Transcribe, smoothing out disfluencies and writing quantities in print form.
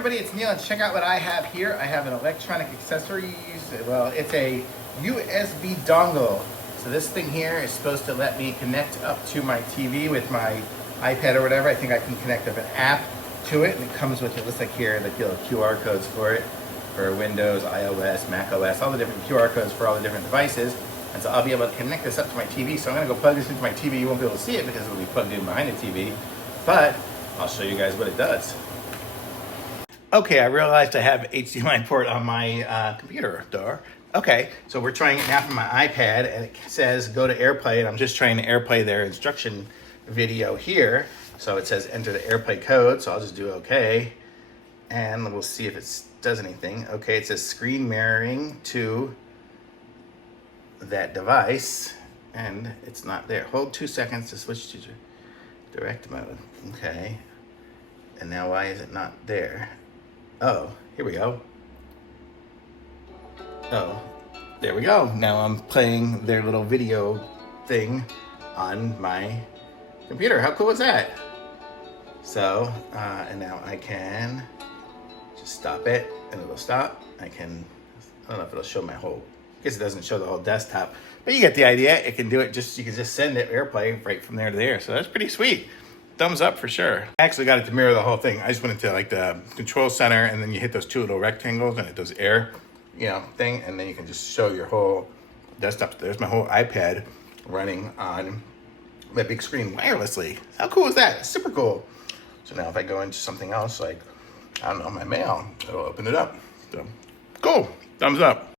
everybody, it's Neil, and check out what I have here. I have an electronic accessory. Well, it's a USB dongle. So this thing here is supposed to let me connect up to my TV with my iPad or whatever. I think I can connect up an app to it, and it comes with, it looks like here, like little QR codes for it, for Windows, iOS, macOS, all the different QR codes for all the different devices. And so I'll be able to connect this up to my TV. So I'm gonna go plug this into my TV. You won't be able to see it because it'll be plugged in behind the TV, but I'll show you guys what it does. Okay, I realized I have HDMI port on my computer door. Okay, so we're trying it now from my iPad, and it says go to Airplay, and I'm just trying to Airplay their instruction video here. So it says enter the Airplay code, so I'll just do okay, and we'll see if it does anything. Okay, it says screen mirroring to that device, and it's not there. Hold 2 seconds to switch to direct mode. Okay, and now why is it not there? Oh, here we go. Oh, there we go. Now I'm playing their little video thing on my computer. How cool is that? So, and now I can just stop it and it'll stop. I don't know if it'll show my whole, I guess it doesn't show the whole desktop, but you get the idea. It can do it you can just send it Airplay right from there to there. So that's pretty sweet. Thumbs up for sure. I actually got it to mirror the whole thing. I just went into like the control center, and then you hit those two little rectangles and it does air, thing, and then you can just show your whole desktop. There's my whole iPad running on my big screen wirelessly. How cool is that? It's super cool. So now if I go into something else, like, I don't know, my mail, it'll open it up. So cool, thumbs up.